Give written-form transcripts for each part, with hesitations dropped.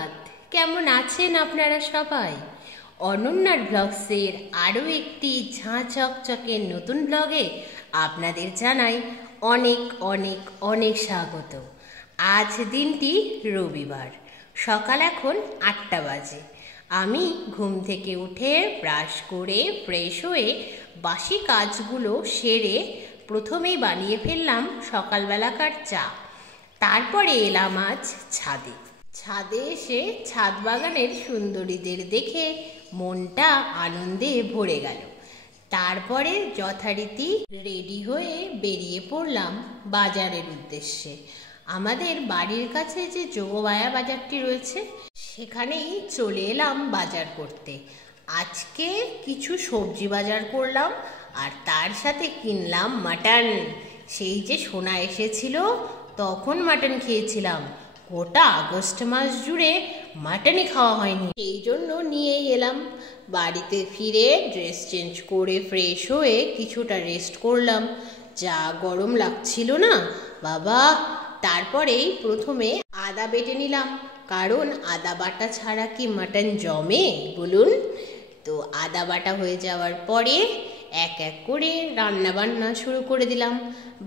সুপ্রভাত। কেমন আছেন আপনারা সবাই? অনন্যার ব্লগসের আরও একটি ঝাঁ চকচকে নতুন ব্লগে আপনাদের জানাই অনেক অনেক অনেক স্বাগত। আজ দিনটি রবিবার, সকাল এখন 8টা বাজে। আমি ঘুম থেকে উঠে ব্রাশ করে ফ্রেশ হয়ে বাসি কাজগুলো সেরে প্রথমেই বানিয়ে ফেললাম সকালবেলাকার চা। তারপরে এলাম আজ ছাদে এসে ছাদ বাগানের সুন্দরীদের দেখে মনটা আনন্দে ভরে গেল। তারপরে যথারীতি রেডি হয়ে বেরিয়ে পড়লাম বাজারের উদ্দেশ্যে। আমাদের বাড়ির কাছে যে যোগমায়া বাজারটি রয়েছে সেখানেই চলে এলাম বাজার করতে। আজকে কিছু সবজি বাজার করলাম আর তার সাথে কিনলাম মাটন। সেই যে সোনা এসেছিল তখন মাটন খেয়েছিলাম, গোটা আগস্ট মাস জুড়ে মাটনই খাওয়া হয়নি, এই জন্য নিয়েই এলাম। বাড়িতে ফিরে ড্রেস চেঞ্জ করে ফ্রেশ হয়ে কিছুটা রেস্ট করলাম, যা গরম লাগছিল না বাবা। তারপরেই প্রথমে আদা বেটে নিলাম, কারণ আদা বাটা ছাড়া কি মাটন জমে বলুন? তো আদা বাটা হয়ে যাওয়ার পরে এক এক করে রান্না বান্না শুরু করে দিলাম।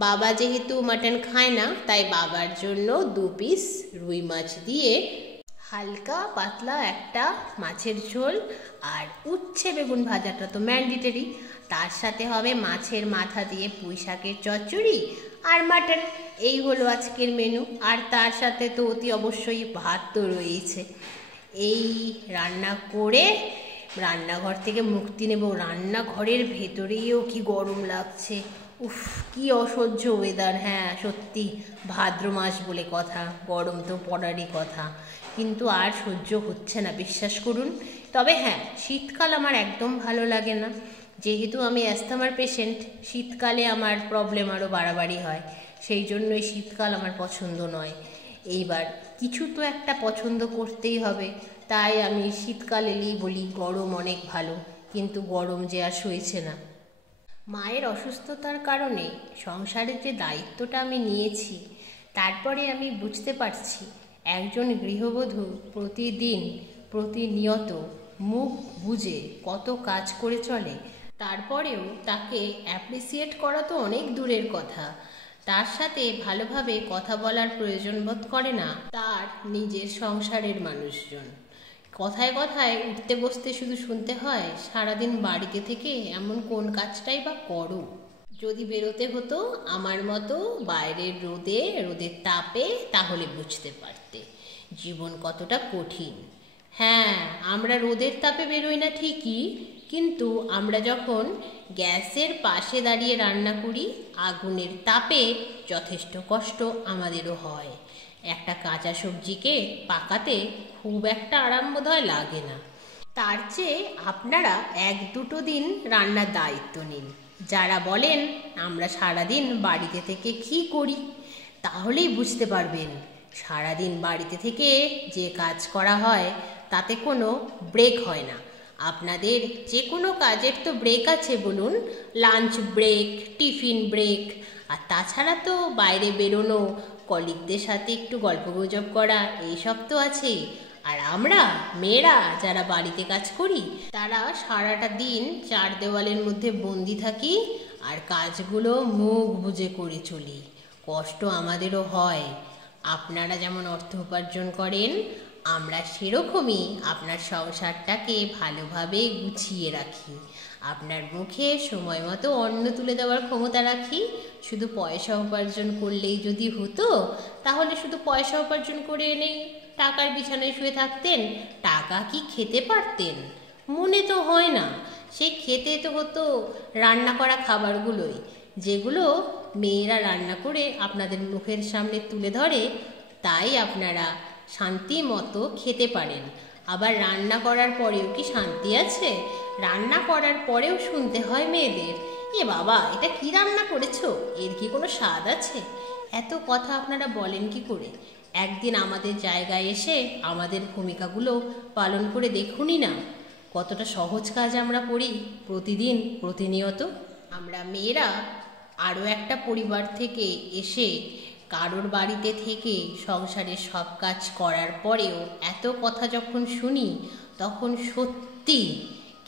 বাবা যেহেতু মাটন খায় না, তাই বাবার জন্য 2 পিস রুই মাছ দিয়ে হালকা পাতলা একটা মাছের ঝোল, আর উচ্ছে বেগুন ভাজাটা তো ম্যান্ডেটরি, তার সাথে হবে মাছের মাথা দিয়ে পুঁই শাকের চচ্চড়ি আর মাটন। এই হলো আজকের মেনু। আর তার সাথে তো অতি অবশ্যই ভাত তো রয়েছে। এই রান্না করে রান্নাঘর থেকে মুক্তি নেব। রান্নাঘরের ভেতরেও কি গরম লাগছে, উফ কি অসহ্য ওয়েদার। হ্যাঁ সত্যি, ভাদ্র মাস বলে কথা, গরম তো পড়ারই কথা, কিন্তু আর সহ্য হচ্ছে না, বিশ্বাস করুন। তবে হ্যাঁ, শীতকাল আমার একদম ভালো লাগে না। যেহেতু আমি অ্যাস্থমার পেশেন্ট, শীতকালে আমার প্রবলেম আরও বাড়াবাড়ি হয়, সেই জন্যই শীতকাল আমার পছন্দ নয়। এইবার কিছু তো একটা পছন্দ করতেই হবে, তাই আমি শীতকাল এলেই বলি গরম অনেক ভালো, কিন্তু গরম যে আর সইছে না। মায়ের অসুস্থতার কারণে সংসারের যে দায়িত্বটা আমি নিয়েছি, তারপরে আমি বুঝতে পারছি একজন গৃহবধূ প্রতিনিয়ত মুখ বুজে কত কাজ করে চলে। তারপরেও তাকে অ্যাপ্রিসিয়েট করা তো অনেক দূরের কথা, তার সাথে ভালোভাবে কথা বলার প্রয়োজন বোধ করে না তার নিজের সংসারের মানুষজন। কথায় কথায় উঠতে বসতে শুধু শুনতে হয়, সারাদিন বাড়িতে থেকে এমন কোন কাজটাই বা করো। যদি বেরোতে হতো আমার মতো বাইরের রোদের তাপে, তাহলে বুঝতে পারতে জীবন কতটা কঠিন। হ্যাঁ, আমরা রোদের তাপে বেরোই না ঠিকই, কিন্তু আমরা যখন গ্যাসের পাশে দাঁড়িয়ে রান্না করি, আগুনের তাপে যথেষ্ট কষ্ট আমাদেরও হয়। একটা কাঁচা সবজিকে পাকাতে খুব একটা আরাম বোধহয় লাগে না। তার চেয়ে আপনারা 1-2 দিন রান্নার দায়িত্ব নিন। যারা বলেন আমরা সারাদিন বাড়িতে থেকে কী করি, তাহলেই বুঝতে পারবেন সারাদিন বাড়িতে থেকে যে কাজ করা হয় তাতে কোনো ব্রেক হয় না। আপনাদের যে কোনো কাজের তো ব্রেক আছে বলুন, লাঞ্চ ব্রেক, টিফিন ব্রেক, আর তাছাড়া তো বাইরে বেরোনো, কলিগদের সাথে একটু গল্পগুজব করা, এইসব তো আছেই। আর আমরা মেয়েরা যারা বাড়িতে কাজ করি, তারা সারাটা দিন 4 দেওয়ালের মধ্যে বন্দি থাকি আর কাজগুলো মুখ বুজে করে চলি। কষ্ট আমাদেরও হয়। আপনারা যেমন অর্থ উপার্জন করেন, আমরা সেরকমই আপনার সংসারটাকে ভালোভাবে গুছিয়ে রাখি। আপনার মুখে সময় মতো অন্ন তুলে দেওয়ার ক্ষমতা রাখি। শুধু পয়সা উপার্জন করলেই যদি হতো, তাহলে শুধু পয়সা উপার্জন করে এনে টাকার বিছানায় শুয়ে থাকতেন, টাকা কি খেতে পারতেন? মনে তো হয় না। সেই খেতে তো হতো রান্না করা খাবারগুলোই, যেগুলো মেয়েরা রান্না করে আপনাদের মুখের সামনে তুলে ধরে, তাই আপনারা শান্তি মতো খেতে পারেন। আবার রান্না করার পরেও কি শান্তি আছে? রান্না করার পরেও শুনতে হয় মেয়েদের, এ বাবা এটা কি রান্না করেছো, এর কি কোনো স্বাদ আছে? এত কথা আপনারা বলেন কি করে? একদিন আমাদের জায়গায় এসে আমাদের ভূমিকাগুলো পালন করে দেখুনই না, কতটা সহজ কাজ আমরা করি প্রতিদিন প্রতিনিয়ত। আমরা মেয়েরা আরও একটা পরিবার থেকে এসে কারোর বাড়িতে থেকে সংসারের সব কাজ করার পরেও এত কথা যখন শুনি তখন সত্যি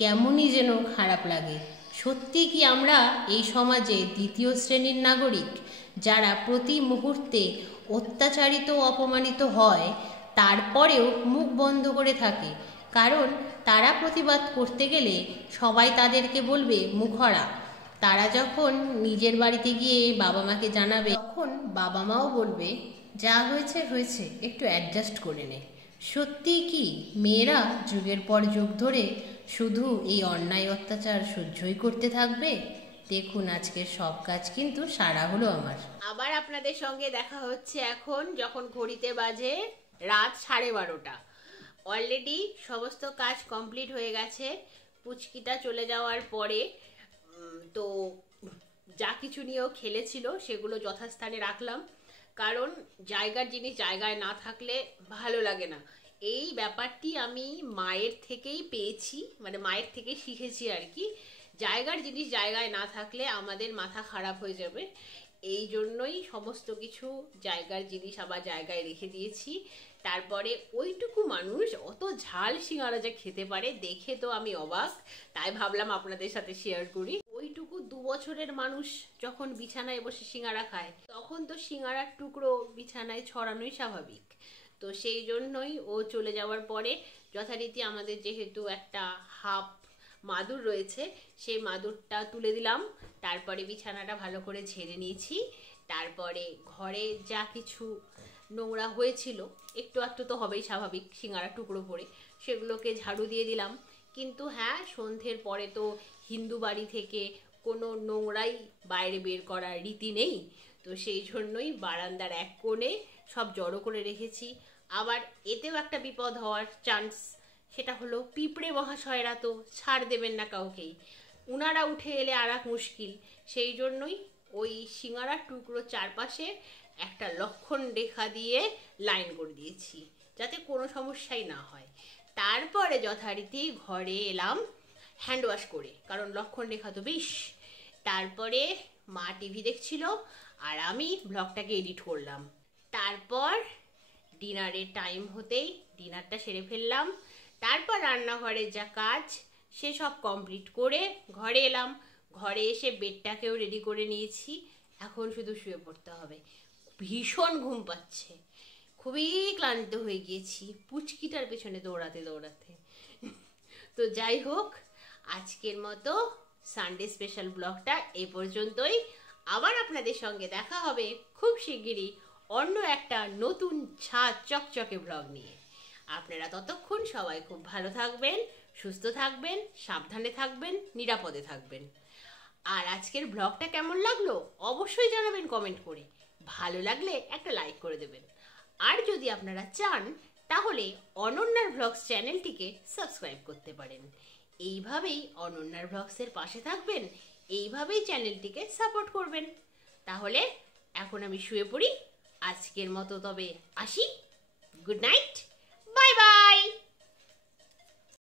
কেমনই যেন খারাপ লাগে। সত্যি কি আমরা এই সমাজে দ্বিতীয় শ্রেণীর নাগরিক, যারা প্রতি মুহূর্তে অত্যাচারিত ও অপমানিত হয় তারপরেও মুখ বন্ধ করে থাকে? কারণ তারা প্রতিবাদ করতে গেলে সবাই তাদেরকে বলবে মুখরা। তারা যখন নিজের বাড়িতে গিয়ে বাবা মাকে জানাবে তখন বাবা মাও বলবে যা হয়েছে হয়েছে, একটু অ্যাডজাস্ট করে নে। সত্যি কি মেয়েরা যুগের পর যুগ ধরে শুধু এই অন্যায় অত্যাচার সহ্যই করতে থাকবে? দেখুন আজকের সব কাজ কিন্তু সারা হলো আমার। আবার আপনাদের সঙ্গে দেখা হচ্ছে এখন, যখন ঘড়িতে বাজে রাত 12:30। অলরেডি সমস্ত কাজ কমপ্লিট হয়ে গেছে। পুচকিটা চলে যাওয়ার পরে তো যা কিছু নিয়েও খেলেছিল সেগুলো যথাস্থানে রাখলাম, কারণ জায়গার জিনিস জায়গায় না থাকলে ভালো লাগে না। এই ব্যাপারটি আমি মায়ের থেকেই পেয়েছি, মানে মায়ের থেকেই শিখেছি আর কি। জায়গার জিনিস জায়গায় না থাকলে আমাদের মাথা খারাপ হয়ে যাবে। এই জন্যই সমস্ত কিছু জায়গার জিনিস আবার জায়গায় রেখে দিয়েছি। তারপরে ওইটুকু মানুষ অত ঝাল সিঙ্গারা যে খেতে পারে দেখে তো আমি অবাক, তাই ভাবলাম আপনাদের সাথে শেয়ার করি। ওইটুকু 2 বছরের মানুষ যখন বিছানায় বসে সিঙ্গারা খায় তখন তো সিঙ্গারার টুকরো বিছানায় ছড়ানোই স্বাভাবিক। তো সেই জন্যই ও চলে যাওয়ার পরে যথারীতি আমাদের যেহেতু একটা হাফ মাদুর রয়েছে, সেই মাদুরটা তুলে দিলাম। তারপরে বিছানাটা ভালো করে ঝেড়ে নিয়েছি। তারপরে ঘরে যা কিছু নোংরা হয়েছিল, একটু একটু তো হবেই স্বাভাবিক সিঙ্গারা টুকরো পরে, সেগুলোকে ঝাড়ু দিয়ে দিলাম। কিন্তু হ্যাঁ, সন্ধ্যের পরে তো হিন্দু বাড়ি থেকে কোনো নোংরাই বাইরে বের করার রীতি নেই। তো সেই জন্যই বারান্দার এক কোণে সব জড়ো করে রেখেছি। আবার এতেও একটা বিপদ হওয়ার চান্স, সেটা হলো পিঁপড়ে মহাশয়রা তো ছাড় দেবেন না কাউকেই, উনারা উঠে এলে আর এক মুশকিল। সেই জন্যই ওই সিঙ্গারার টুকরো চারপাশে একটা লক্ষণ রেখা দিয়ে লাইন করে দিয়েছি, যাতে কোনো সমস্যাই না হয়। তারপরে যথারীতি ঘরে এলাম হ্যান্ড ওয়াশ করে, কারণ লক্ষণ রেখা তো বিষ। তারপরে মা টিভি দেখছিল আর আমি ব্লগটাকে এডিট করলাম। তারপর ডিনারের টাইম হতেই ডিনারটা সেরে ফেললাম। তারপর রান্নাঘরের যা কাজ সেসব কমপ্লিট করে ঘরে এলাম। ঘরে এসে বেডটাকেও রেডি করে নিয়েছি, এখন শুধু শুয়ে পড়তে হবে। ভীষণ ঘুম পাচ্ছে, খুবই ক্লান্ত হয়ে গিয়েছি পুচকিটার পেছনে দৌড়াতে দৌড়াতে। তো যাই হোক, আজকের মতো সানডে স্পেশাল ব্লগটা এ পর্যন্তই। আবার আপনাদের সঙ্গে দেখা হবে খুব শিগগিরই অন্য একটা নতুন ছাদ চকচকে ব্লগ নিয়ে। আপনারা ততক্ষণ সবাই খুব ভালো থাকবেন, সুস্থ থাকবেন, সাবধানে থাকবেন, নিরাপদে থাকবেন। আর আজকের ব্লগটা কেমন লাগলো অবশ্যই জানাবেন কমেন্ট করে। ভালো লাগলে একটা লাইক করে দেবেন। আর যদি আপনারা চান তাহলে অনন্যার ব্লগস চ্যানেলটিকে সাবস্ক্রাইব করতে পারেন। এইভাবেই অনন্যার ব্লগসের পাশে থাকবেন, এইভাবেই চ্যানেলটিকে সাপোর্ট করবেন। তাহলে এখন আমি শুয়ে পড়ি, আজকের মতো তবে আসি। Good night, bye bye.